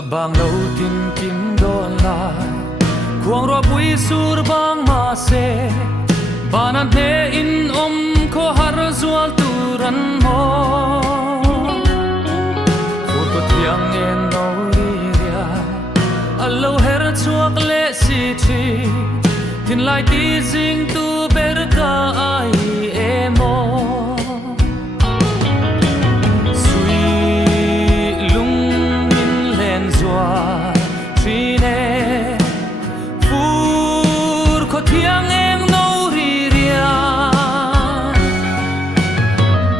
bang lâu tin kim đôn lại cuồng ro bui sur bang ma se banan ne in ko har zual turan mo photo thiang en no ria allo her chuak le si thi tin lai ti jing tu ber ka ai emo thiang em nâu ri ria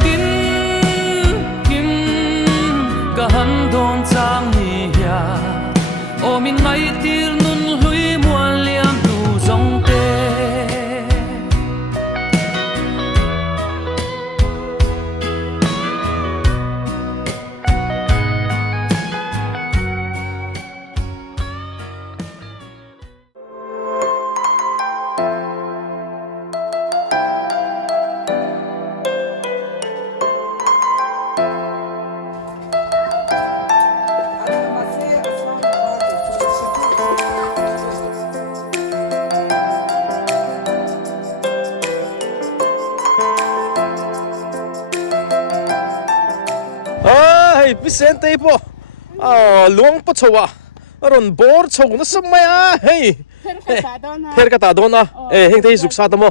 tin kim cả hắn đôn trang ni ya o min mai tir nun hui muan liam tu zong te Vicente po, luang pa chawa, aron bor chaw na sa maya, hey, perkatado na, heng tayo suksada mo,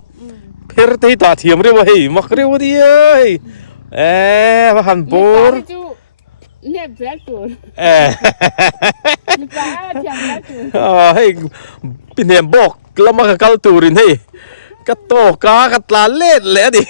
per tayo tatiyam rin mo, hey, makri mo diya, hey, mahan bor, hey, pinembok, lama kakalturin, hey, kato ka katlalit, ledi.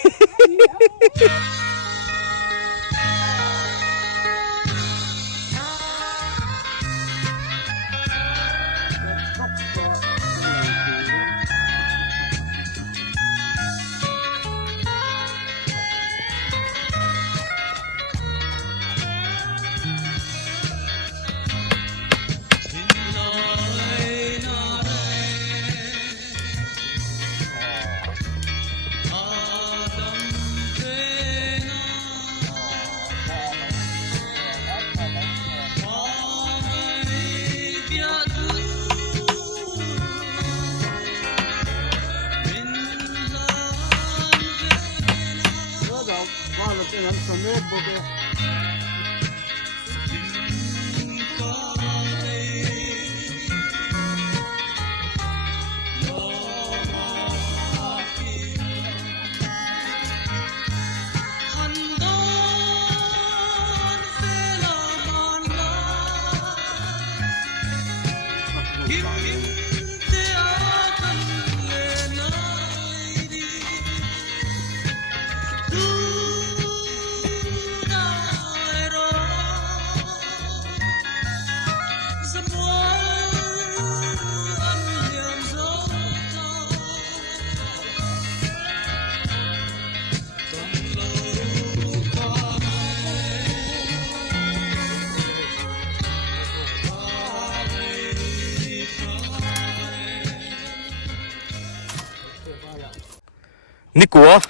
Ni kuwa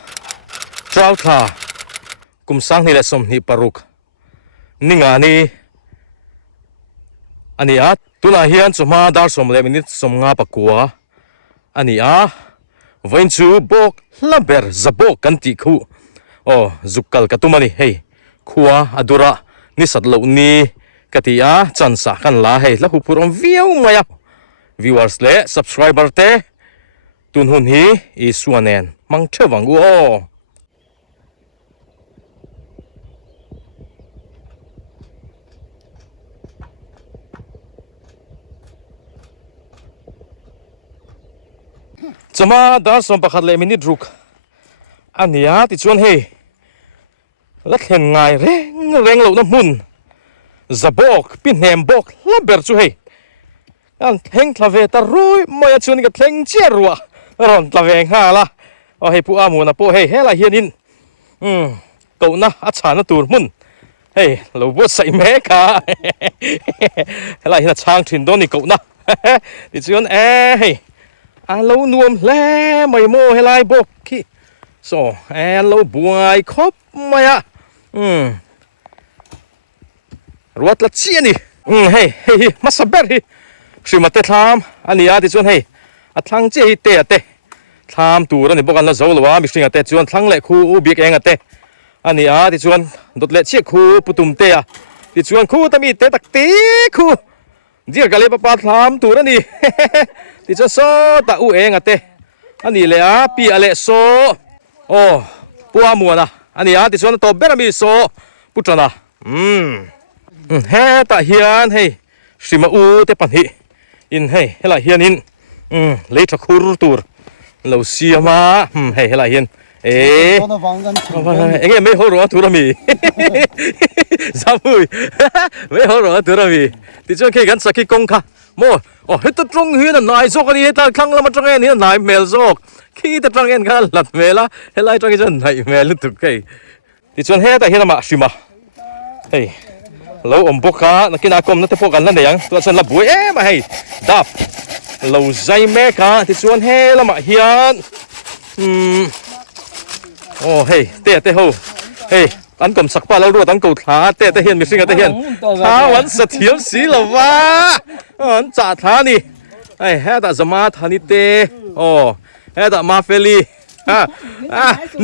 tlachham kumsang ni lesom ni paruk ni nga ni ani at tuna hian chuma dar som le minute som nga pakua ani a vainchu bok laber zabok kan ti khu o zukal katumani hei khuwa adura ni satlo ni katia chansa kan la hei la hupurom viau maya viewers le subscriber te tunhun hi isuanen mang thewang u o chama dar som pakhat le minute ruk ania ti chuan hei la thlen ngai reng lo na mun zabok pinhem bok laber chu hei an theng thlave ta roi moya chuan ka thleng cherwa ron tlave nga la o hei pu amu na po hei hela hianin ko na a chana tur mun hei lo bo sai me ka hela hina chang thin do ni ko na ti chuan hei a lo nuam le mai mo helai bok ki so lo buai khop maya ruat la chiani เฮ้ยเฮ้ยมาสับเบอร์ฮีชิมาเตะทามอันนี้อาทิชวนเฮ้ยอัดทั้งเจ๊เตะเตะทามตัวนั่นนี่บอกกันแล้วจะว่ามิสซิ่งเตะชวนทั้งเล็กคู่อุบิกเองเตะอันนี้อาทิชวนดดเล็กเชี่ยคู่ปุตุมเตะทิชวนคู่แต่มีเตะตักตีคู่เดี๋ยวกันเลยปะปะทามตัวนั่นนี่ทิชวนโซ่ตะอูเองเตะอันนี้เลยปีอะไรโซ่โอ้ปัวมัวนะอันนี้ทิชวนตัวเบอร์มีโซ่ปุจนะเฮ้ตาเฮียนเฮ้สิมาอูเตปันฮิอินเฮ้เฮล่าเฮียนอินเลยจะคูร์ตูร์เราเสียมาเฮ้เฮล่าเฮียนเอ๊ะเอ็งไม่หัวเราะตัวเรามีจำไม่ไม่หัวเราะตัวเรามีที่ช่วงแค่กันสักกี่กงค่ะโม่โอ้เฮ้ตตรงเฮียนนายโซกันนี่ตาครั้งละมาตรงเอ็นนี่นายเมลโซกขี้ตตรงเอ็นกันหลัดเมล่าเฮล่าตรงเอ็นนายเมลตุกไงที่ช่วงเฮ้ตาเฮียนมาสิมาเฮ้เราอมพกขานักกินอากรมนักเตะพวกกันนั่นเองตัวฉันละบุยมาให้ดับเราใจแม่ขาที่ชวนเฮละมาเฮียนโอ้เฮ้เตะโหเฮ้อันกลมสักป้าแล้วรู้ตั้งกูท้าเตะเฮียนมีสิ่งเตะเฮียนท้าวันเสถียรสีละวะอันจ่าท้านี่ไอ้เฮตาจะมาทานิเตโอ้เฮตามาเฟลี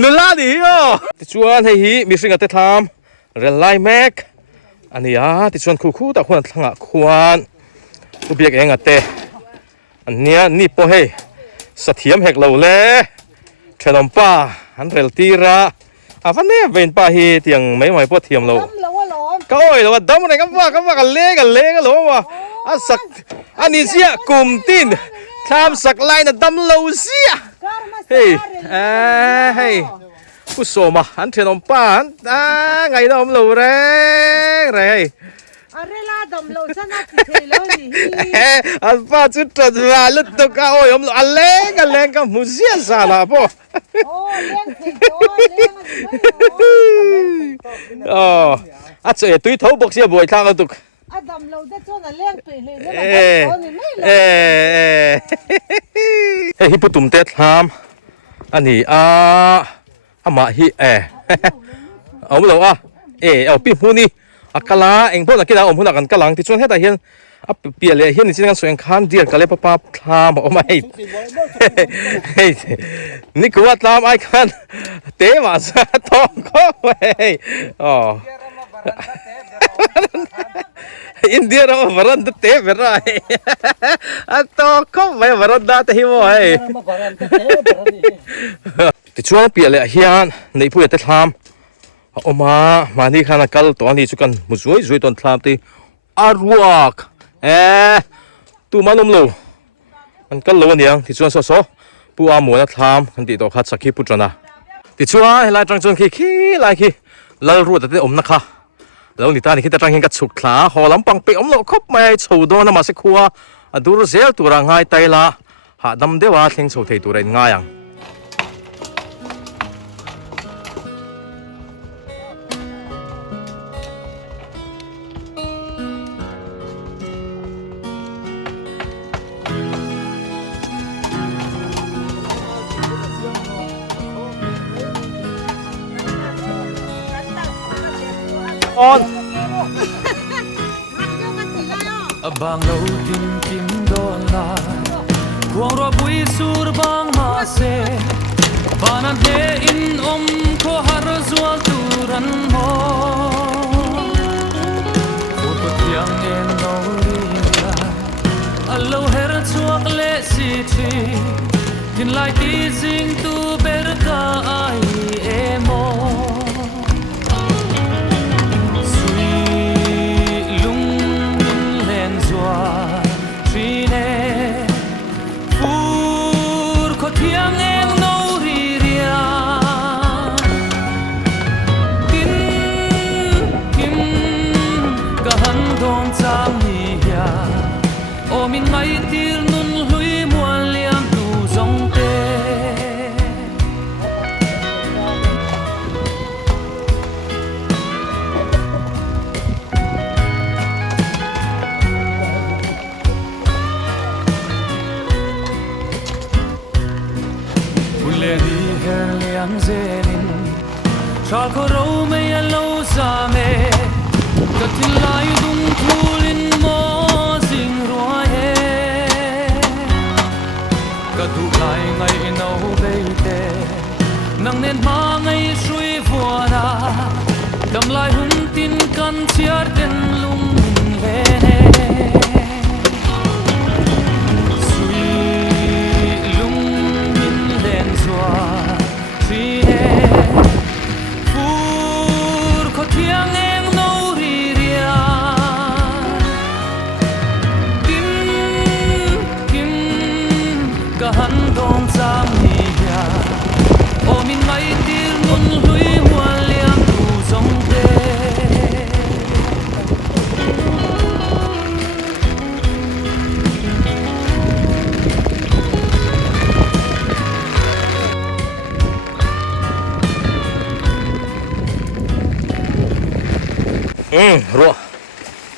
นุลาดิโอ้ที่ชวนให้ฮีมีสิ่งเตะทำเรลัยแม็กอันนี้ที่ชวนคู่แต่คนทั้งควรอุบิกเองเตะอันนี้นี่พอให้เสถียรเหกเราเลยเทนอมป้าอันเรลตีระวันนี้เป็นป้าเฮที่ยังไม่ไหวพอเทียมเราก็โอ้ยเราดำอะไรกันว่ากันเล่กันหรอวะสักอันนี้เสียกลุ่มตีนทำสักลายน่ะดำเราเสียเฮ้ยผู้สมอันเทนอมป้าไงดำเราแรงไรอะไรล่ะดมโลชั่นนักเทโลนี่อันป้าจุดจุดว่าลุดตกโอ้ยอมอันเล่งกับมุเซียสาลาพ่อโอ้เลี้ยงเทโลเลี้ยงอ๋ออันเจตุยท้าบอกเสียบ่อยทางกันตุกอันดมโลได้ชวนเลี้ยงตุยเลยเนี่ยโอ้นี่ไม่เลยเฮ้ยปุตุมเตะทำอันนี้มาฮิเอาไม่รู้เอาปีพูนี่กะลาเองพวกนักกีฬาพูดกันกะลังที่ชวนให้แต่เห็นเปลี่ยนเลยเห็นสิ่งนั้นส่วนขันเดียร์กันเลยป้าทำโอ้ไม่นี่คือว่าทำไอ้กันเตะมาซะท้องก็ไม่อ๋ออินเดียเราบรันเตะเป็นไรท้องก็ไม่บรันได้แต่หิวไอ้ที่ชวนเปลี่ยนเลยเฮียนในผู้จะทำโอ้มานี่ขนาดกัลตัวนี้ชุกันมุ้ยตอนทำที่อารักตัวมันโลมันกัลโลเนี่ยที่ชวนโซผู้อามัวนักทำกันติดต่อขัดสักขีปุจนะที่ชวนให้ลายจังจนขี้ลายขี้แล้วรู้แต่ที่นะคะแล้วนี่ตานี่คิดแต่จังเห็นกัดสุขลาหอลำปังไปโลคบไม่โชว์โดนมาสักขัวดูรู้เสียตัวร่างง่ายไตละหาดำเดียวเข่งโชว์เทตัวเร่งง่ายบางเรากินโดนลายควงรบุยสูรบางมาเซบานันเดอินโคหารจวลตูรันโมโคตรเทียงเอ็นโนรีลายอัลโลเฮรชวกเลสิทีกินไลตีซิงตูเบรกาไอเอโมชาลโคโรไม่ยาโลซาเมกัดที่ลายดุงทูลิน hen ma ngai shui vuana cầm lai hun tin kan chiar ten lung ve ne sui lung min len zua tri he fur ko thiang eng no ri ria kim kim ka han dong chang hi ya o min mai tir nun hlui hua liang tu zong te rùa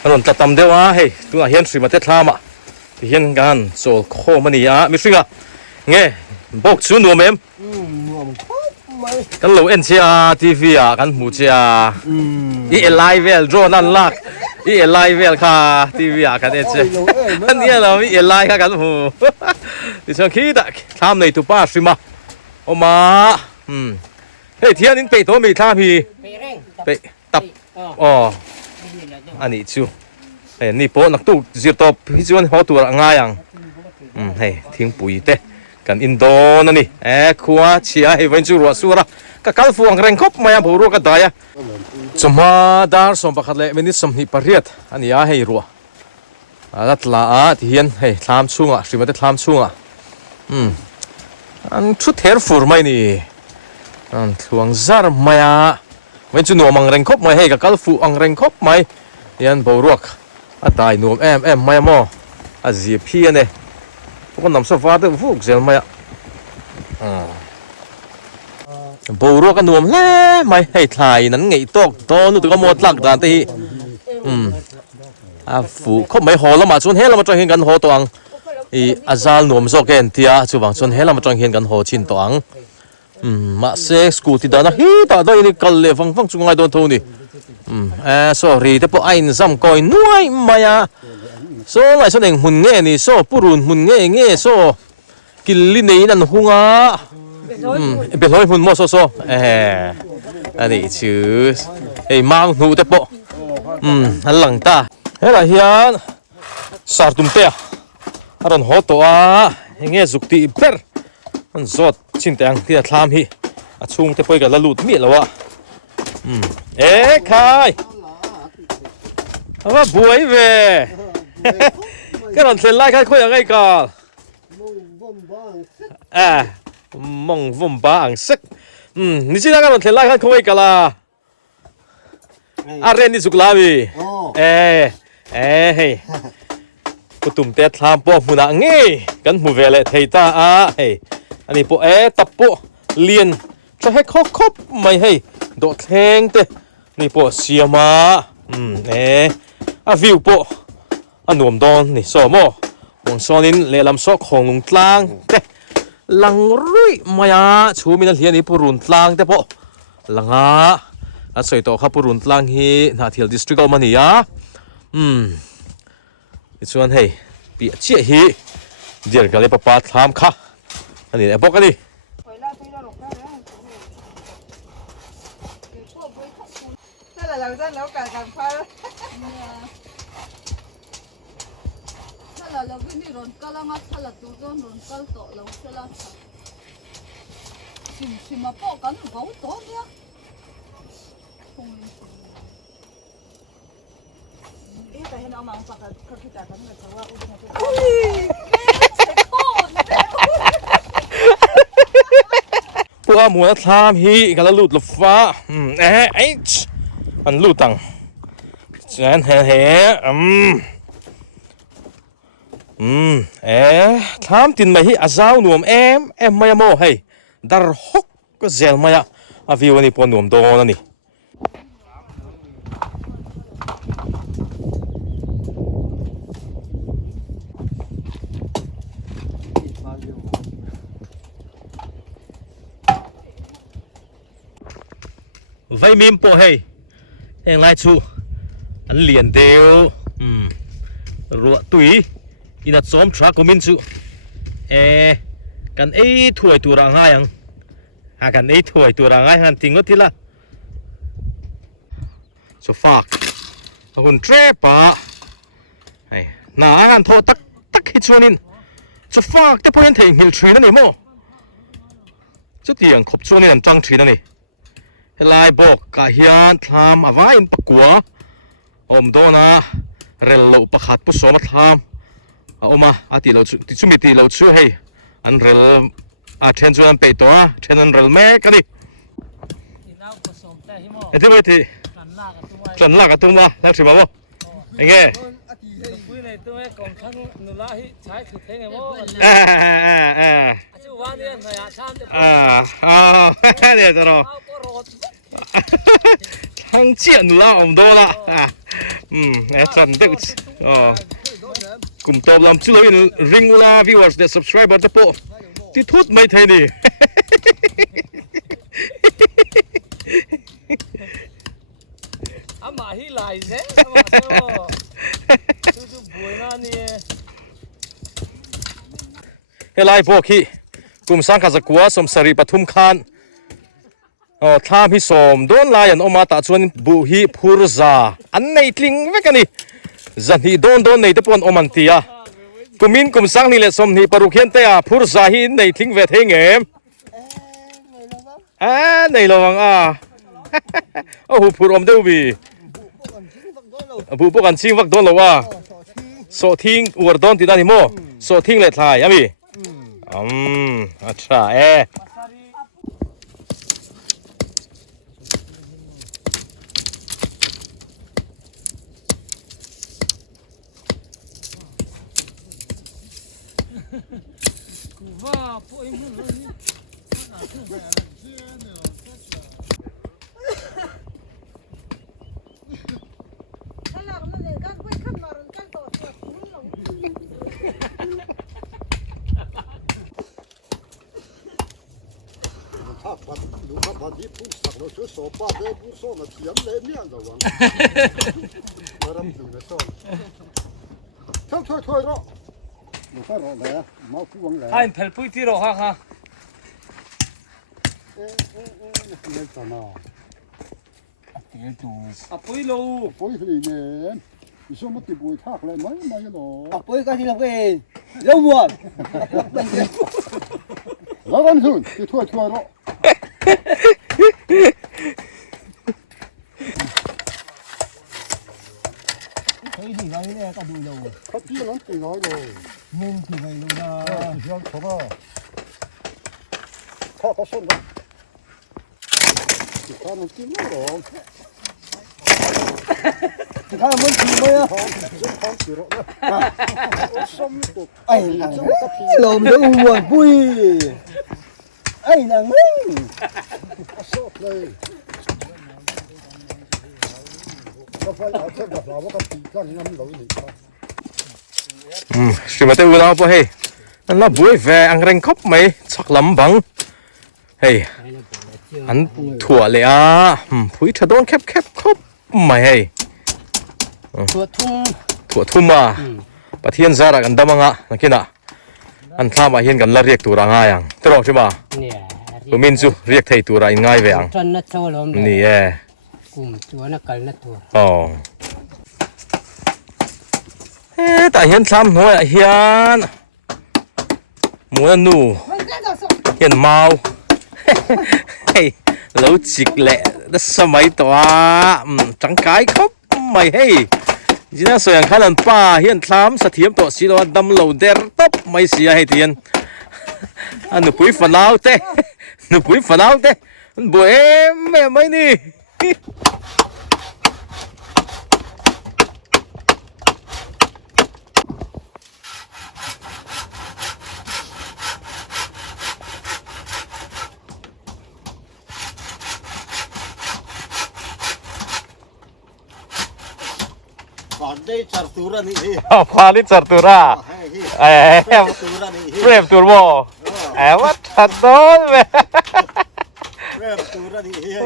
anh ta tầm đeo á hey tu là hiền suy mà tết tham à hiền gan rồi khô mà nỉ á mi suy à nghe bốc chú nuông em cái lẩu NCR TV à cái mù chia ý live draw nan lak ý live kha TV à cái NCR anh nghe là ý live kha cái mù thì sao khi đã tham này tụi ba suy mà mà hey thiên nín bể tối mi tham thì bể tập anh ấy chúนี่โป๊นักตู้จีตบพี่ชวนเขาตัวง่ายยังทิ้งปุ๋ยเตะกันอินโดนั่นนี่ขวาเชียให้วันจูรัวสุระก็กัลฟวงแรงคบมายังผู้รู้ก็ได้สมมาดาร์สมบัติเลยไม่นิสมนิปริตอันนี้ให้รัวรัตลาที่เห็นให้ทำช่วงสิมาได้ทำช่วงอันชุดเฮร์ฟูร์ไม่นี่อันทวงซาร์มาวันจูนัวมังแรงคบมาให้กับกัลฟูอังแรงคบมายันผู้รู้ตายหนุ่มไม่มอเสียพี่เนี่ยพวกน้ำสฟ้าเดือดฟุกเสียไม่บูรัวกันหนุ่มเล่ไม่ให้ถ่ายนั้นไงตกโตนู่นตัวก็หมดหลักด่านตีฟูเขาไม่หอแล้วมาชวนเฮเรามาจอยเห็นกันหอตัวอังอาจารย์หนุ่มโซเกนที่ชวนชวนเฮเรามาจอยเห็นกันหอชินตัวอังมาเซ็กสกูที่ด้านนั้นตาได้นี่กัลเล่ฟังจุงไงโดนทูนี่sorry แต่พอไอ้นี่ซ้ำก้อยน้อยมาโซ่ไงโซ่เองหุ่นเงี้ยนี่โซ่ปูรุนหุ่นเงี้ยโซ่กินลิ้นนี่นั่นหัวเป็นร้อยหุ่นโมโซ่อันนี้ชื่อมังหูแต่พออันหลังตาเฮ้ยเฮียนสาร์ตุ่มเตะอันหัวตัวเงี้ยสุกตีเปิร์อันสดชินแต่งที่จะทำฮีชุ่มแต่พอกับละลุดมีแล้ววะใครว่าบวยเว่ก็นอนเสร็จไล่ใครคุยอะไรกันมองวุ่นบ้างสักนี่สินะก็นอนเสร็จไล่ใครคุยกันล่ะอะไรนี่สุกลาบีเฮ้ยกุตุ่มเตะทำปอมุนังงี้กันมูเวลเทตาเฮ้ยอันนี้ปอตับปอเลียนจะให้ครบไม่ให้โดดแทงเตะนี่ปอเสียมาวิวปอหนุ่มดอนนี่สมอวงซอนินเลลำซอกของลุงตลางเตะลังรุ่ยมายาชูมินันเฮียนี่ปูรุนตลางเตะปอลังสวยต่อครับปูรุนตลางฮีนาเทียลดิสทริกต์มันนี่ส่วนให้ปีเชี่ยฮีเดี๋ยวกันเลยปะปาทำค่ะอันนี้บอกกันดิเราจะแล้วกันฟ้าถ้าเราไม่มีร้อนก็แล้วมาถ้าเราตัวร้อนก็โตเราเสร็จแล้วชิมมาปอกกันเขาโตเนี่ยแต่เห็นเอามาฝากเขาคิดแต่กันเหมือนกับว่าอุ้ยพวกมัวทำฮีกันแล้วหลุดลฟ้าอันลู่ตังเจนเฮ้ทำตินมาฮีอาซาวหนุ่มไม่ยโม่ให้ดาร์ฮกก็เซลมายาวิวนี่ปนหนุ่มโดนนี่ไว้มิมปอให้เองไล่ชูอันเลียนเดียวรัวตุยอินัดซ้อมทรักก็มินชูกันถวยตัวร่างหายัง หากันไอ้ถวยตัวร่างไอ้หันทิ้งรถทีละโซฟากหุ่นเทรปะไอ้หน้าหันโทตักฮิตชวนินโซฟากแต่พอเห็นเถียงหิลทรีนั่นเองมั้งจุดเตียงขบชวนินจังทรีนั่นเองเฮลายบอกกะเฮียนทำอะไรอินปะกัวอมโดนะเรลโลปะขัดผู้สมัทำเอามาอาทิเราติจุมิติเราช่วยอันเรลเทนจวนไปตัวเทนอันเรลแม่กันดิไอ้ที่ไปที่จันลากระตุ้มมาแล้วถือมาบ่ไอ้เงี้ยปุ้ยในตัวกองทัพนุลาฮิใช้คือเท่งไงมั้งชื่อว่าเนี่ยนายชาติเนี่ยจะรอทั้งเจียนุลาอมโดละไอ้จันเด็กกลุ่มตอบลำชื่อเราอินริงอุลา viewers เด็ก subscriber ตะโปที่ทุดไม่เท่นี่อามาฮิไลเซ่อามาเซ่ดูบุยน่าเนี่ยเฮลัยพวกที่กลุ่มสังกัดกัวสมสรีปทุมคานท่าพิสมโดนลายันออกมาตัดส่วนบุฮีพูรซาอันในทลิงเวกันนี่จันฮีโดนในตะปนอมันตียกุมินกุมสังนี่แหละสมนีปรุเขียนเตะพูรซาฮีในทลิงเวทเฮงเอ็มในระวังโอ้โหพูรอมเดวีผู้ปกันชิงวักโดนหรอวะโซทิ้งอวดโดนติดด้านนี้โมโซทิ้งเลยทายยังมีอัชราว่าปุ้ยมึงดูครับวันนี้ผู้สักเราช่วยสอบป้าได้ผู้ส่งมาเทียมเลยเนี่ยระวังมารับดูนะส่งช่วยช่วยเราดูข้าวเราเลยมาผู้วังเลยให้เพลปุ้ยที่เราฮะเนี่ยตาหน้าปุ้ยลูปุ้ยสิเนี่ยอีช่วงมันติดบุยทักเลยไม่หรอปุ้ยก็ที่เราเองเร็วหมดแล้วกันหุ่นที่ช่วยเราเฮ้ยที่เราเนี่ยก็ดูเราเขาตีน้ำตีน้อยเลยมุมที่ไม่รู้นะที่เราเขาก็ข้าก็ส้นแล้วที่ข้ามันกินไม่หรอกที่ข้ามันกินไหมอ่ะท้องกี่รอบแล้วส้มตุกไอ้หนังลมจะอ้วนปุ้ยไอ้หนังมึงสดเลยก็ไฟเอาเชือกดับเราก็ตีกันน้ำเหลวนี่สิมาเตอุลาปะเฮ้นั่นละบุยแวอังเร่งคบไหมชักลำบังเฮ้อันถั่วเลยผู้ชะโดนแคบคบไหมเฮ้ถั่วทุ่มปะเทียนซาระกันดมังนักกินอันท่ามาเห็นกันละเรียกตัวง่ายยังตลอดใช่ไหมผมมินจูเรียกไทยตัวไรง่ายแหวงนี่เอ้กลุ่มตัวนักกันนักตัวแต่เห็นซ้ำหัวเฮียนหมูนูเห็นเมาเฮ้ยแล้วจิกแหละสมัยตัวจังไก่ครับไม่ให้จีน่าสวยขนาดป้าเห็นซ้ำสะเทียมตัวสีตัวดำเหลวเดร์ตบไม่เสียให้เทียนอันนู้ปุ๋ยฝันเอาเต้นู้ปุ๋ยฝันเอาเต้บัวแม่ไม่นี่ควาลิจัรตุระเรียบตัวบ่วัดทัดโดนเว้ยเรียบตัวนี่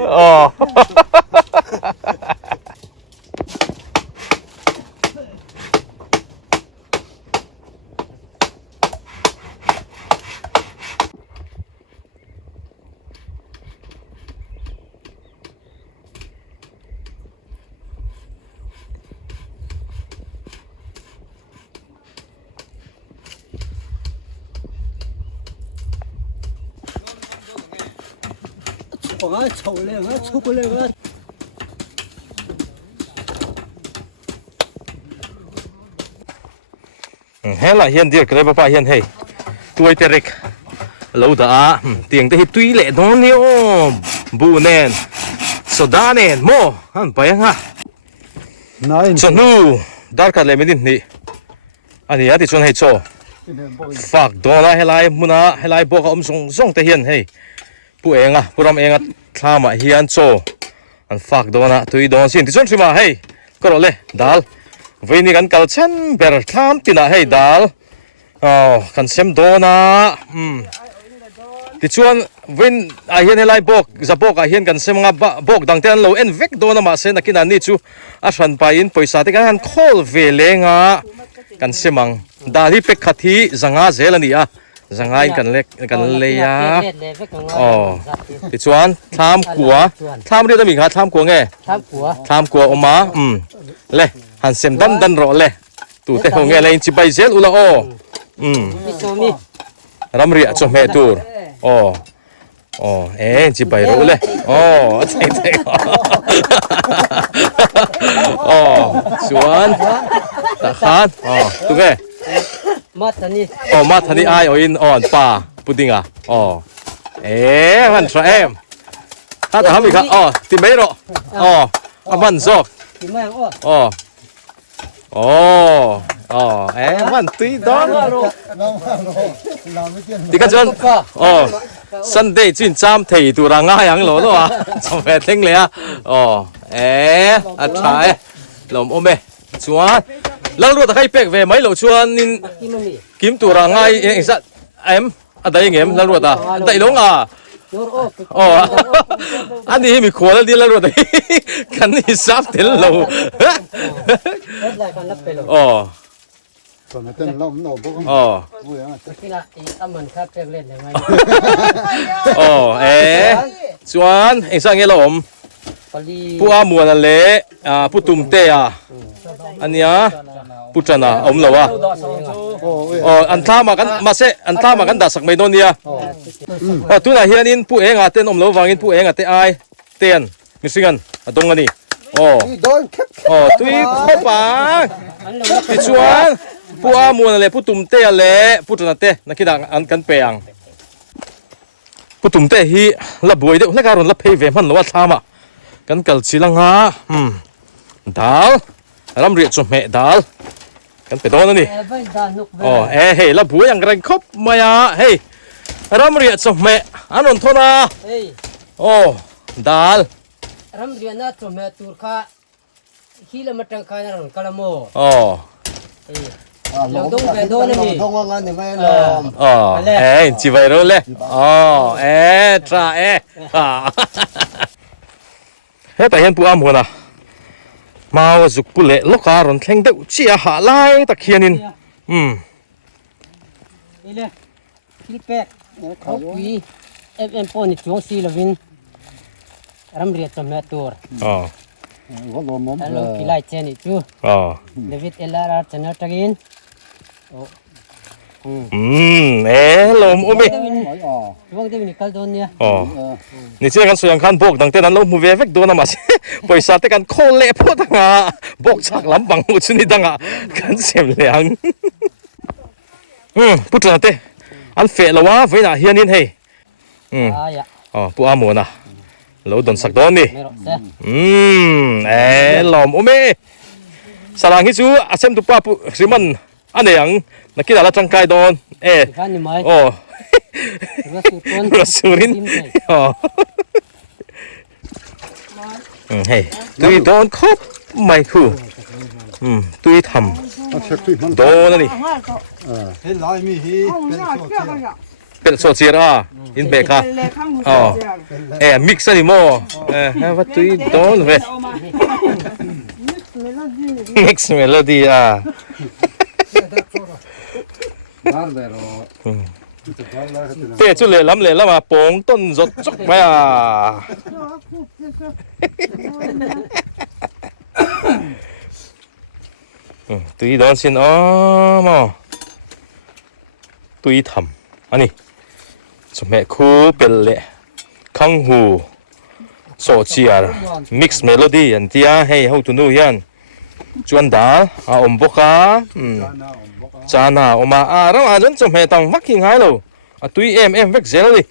บอกว่าโชว์เลยว่าชุบเลยว่า เฮ้ยละเฮียนเดียร์ก็เลยป้าเฮียนเฮ้ยตัวเตริกเราด่าเตียงแต่ฮิตุยเล่ดอนนี่โอ้บูเนนโซดาเนนโมฮันไปยังฮะ Nein. จนูดาร์กัดเลยไม่ดินนี่อันนี้อาทิตย์ชวนให้โชฝากโดนละให้ไล่มุนะให้ไล่บอกเขาส่งแต่เฮียนเฮ้ยผู้เองอ่ะผู้รำเองอ่ะทำมาเฮียนโชอันฝากโดนนะตุยโดนสิที่ชวนสิมาเฮ้ยก็รอเลยดัลวันนี้กันกัลชันเบอร์ทามตินะเฮ้ยดัลอ๋อกันเซมโดนะที่ชวนวันอาเฮียนให้ไล่บอกจะบอกอาเฮียนกันเซมงาบอกดังเต้นเราเอ็นเวกโดนมาเซนนักกินอันนี้จูอาชันไปอินปอยสาที่กันคอลเวเลงอ่ะกันเซมังดาลิเป็กขัดที่จังอาเซลนี่อ่ะจังอาอินกันเล็กกันเลยอ่ะอ๋อที่ชวนทำกัวทำเรื่องอะไรครับทำกัวไงทำกัวออกมาเลยหันเซมดันรอเลยตัวเตะหงเงเลยจิบไปเซลอุลาโอรำเรียจงเมตูร์โอ้จิบไปรู้เลยโอ้เจ๋งโอ้ชวนตะขานตัวไงมาทันนี้ไอโออินอ่อนป่าพุดดิ้งอ่ะมันทรายถ้าทำอีกครับติไม่หรอมันซอกมันตีดอนที่กันจนซันเดย์จินจามถี่ตัวรังง่ายอย่างหล่อตัวจำเป็นทิ้งเลยอ่ะอัดฉายลมโอเมชวนแล้วรู้แต่ใครเป็กเวไม่หล่อชวนนินกิมตัวรังง่ายเองสัตอะไรอย่างเงี้ยแล้วรู้แต่แต่หลงอ่ะอันนี้มีขวดแล้วดีแล้วรู้แต่กันนี่ซับเต็มเลยก็ไม่เป็นลมโน่บุ้งที่ละอีตำมันครับเล่นยังไงชวนเองสั่งเงี้ยหรอผู้อามัวนั่นแหละผู้ตุ่มเตะอันนี้ผู้จันน่ะเหรอวะอันท่ามากันมาเสอันท่ามากันดัดสักไม่โดนเนี่ยตัวไหนเฮียนินผู้เองเต้นเหรอวางอินผู้เองเตะไอเต้นมิสิกันตรงนี้ตุยเข้าปากที่ชวนผู้อามัวนั่นแหละผู้ตุ่มเตะแหละผู้จันน่ะเตะนักกีฬาอันกันเปียงผู้ตุ่มเตะฮีละบวยเด็กนักการุนละเพย์เวมันหรือว่าท่ามากันกัลชิลังฮะดัลรำเรียดสมัยดัลกันไปโดนนี่เฮ้ยละบวยอย่างแรงครบมาเฮ้ยรำเรียดสมัยอันนั้นทนะดัลรำเรียนน่าจะมาตูร์ค่ะขี้ละมัดจังการนั่นกะละโมเราต้องไปโดนนี่ต้องว่างานนี่ไม่ลมจีไปรู้เลยตราเฮ้ยแต่เห็นผู้อามัวนะมาว่าจุกปุเล่ลูกการุนเท่งเด็กชี้อาหารไล่ตะเคียนินนี่เลยขี้เป็กเขาคุยFM ปนี่ช่วง4ละวินรำเรียนสมัยตูร์ก็ลมมั้งแล้วกีฬาเชนิจูเดวิดเอลาร์ชนะตะกินลมโอ้ไม่ช่วงที่มีคัลโดนเนี่ยนี่เชื่อกันส่วนคันบอกดังเต้นนั้นเรามูเวฟโดนมาสิไปสัตย์กันโคเล่พูดดังอ่ะบอกจากลำบังอุชนิดังอ่ะกันเสียงเหลียงพูดถึงเต้อันเฟะละวะเฟะน่ะเฮียนินเฮ้ผู้อามัวนะเราโดนสักโดนนี่ลมโอ้ไม่สลางฮิจูอาเซมตุปาปุริมันอันนี้ยังนักกีฬาละจังไกโดนรัสซูรินเฮ้ยตุยโดนครบไม่คู่ตุยทำโดนนี่เห็นลายมีฮีเป็นโซเชียร์อินเบค่ามิกซ์นี่โม่ว่าตุยโดนเว้ยมิกซ์เมโลดี้เตะจุเล่ล้ำเล่แล้วมาโป่งต้นรถจุกไปตุยโดนสินมอตุยทำอันนี้สมัยคู่เป็นเละข้างหู so chiar mix melody an tia hei ho tu nu hian chuan dal a om boka chana oma a ro a jon chom he tang vak hi ngai lo a tui em vek zel ni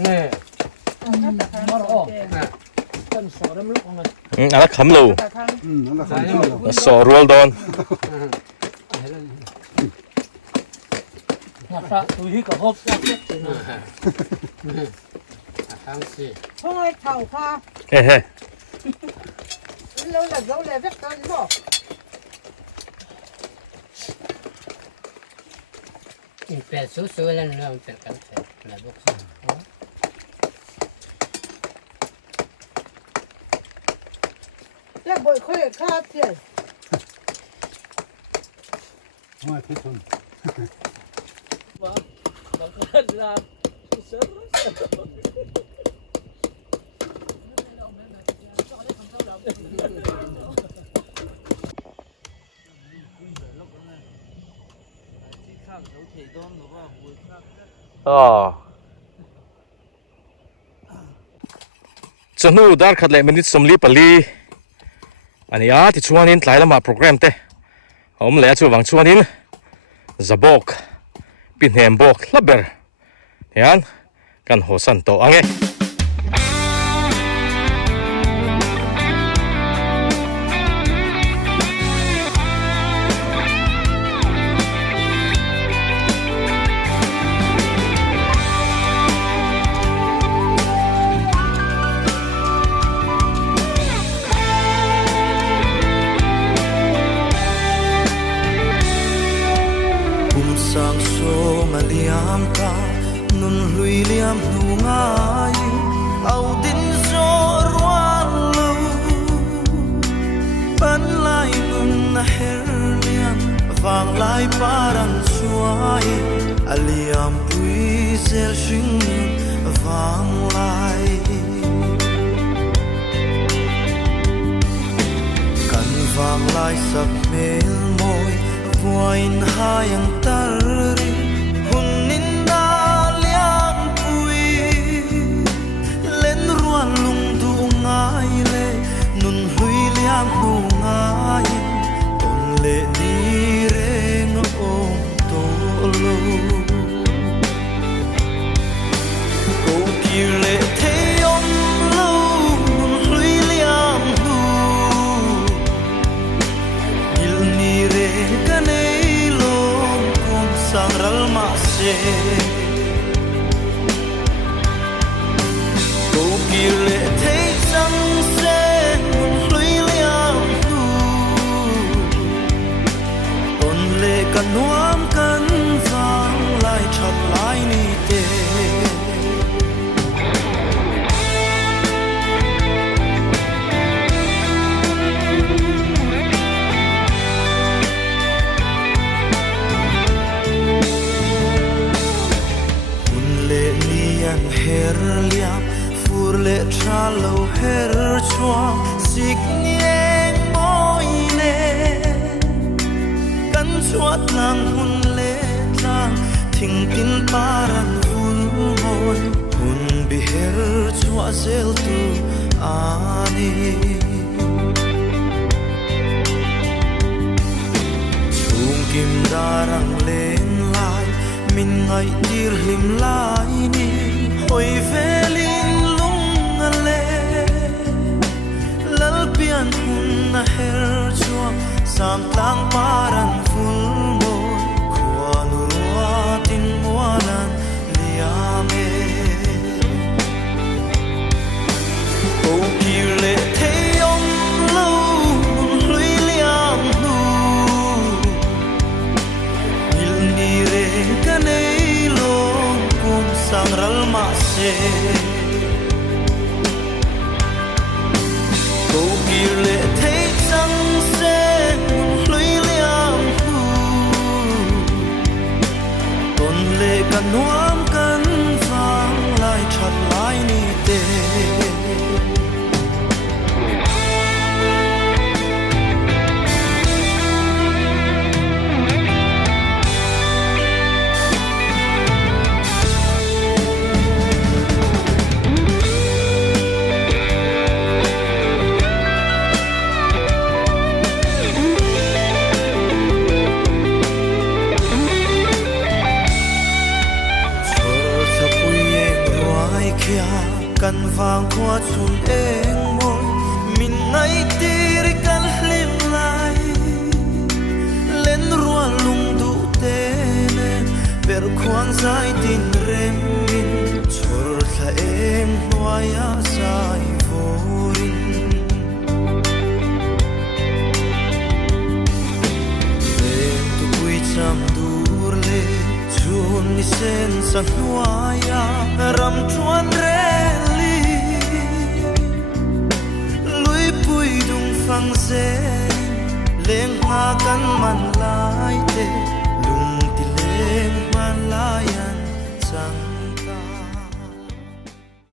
nè mà ồ con sò đâm lúc này ala kham lo nó là so roll don ngọc sa tôi hít cả hộp ra chết rồi nè tháng xì không ai thầu pha he he lâu là dấu lệ vết tới đó in pe số số lên là pe cắn thể là bốc ra thế bội khơi khá tiền Mai thích hơn. chanu dar khat le minute somli pali ania ti chuanin tlai lama program te hom le chu wang chuanin zabok pin hem bok laber hian kan hosan to ange sang so maliam ka nun hlui liam nu ngai au din zo ruan lo ban lai nun na her liam vang lai paran suai aliam pui zel shing vang lai kan vang lai sap mel moi voin hayang tarri hunin na liam pui len ruan lung du ngai le nun hui liam nu ngai ton le ni reng om to lo ko ki le the om lo nun hui liam nu il ni re sang ral ma se ko ki le thei sang se hlui liam tu kon le kan nuam kan vang lai chat lai ni te her liam fur le tralo her chua sig nieng moi ne kan chuat nang hun le tlang thing tin paran hun moi hun bi her chua zel tu ani chung kim darang len lai min ngai dir him lai ni oi velin lung ale lal pian hun na her chuang sam tang paran ful mo khuan ruwa tin muanan liame ko ki le thei om lo hlui liam nu il ni re kanei lo kum sang ral ma se ko ki le thei sang se hlui liam nu nuam kan vang lai that lai ni te kan vang qua chun eng môi min ngay tiri kan hlim lai lên rua lung du te ne ber khoang zai tin rem min chor tha eng noaya sai vorin ven tu pui cham dur le chun ni sen sang noaya ram chuan re phang xe lên hoa căn man lai te lung ti lên man lai an chang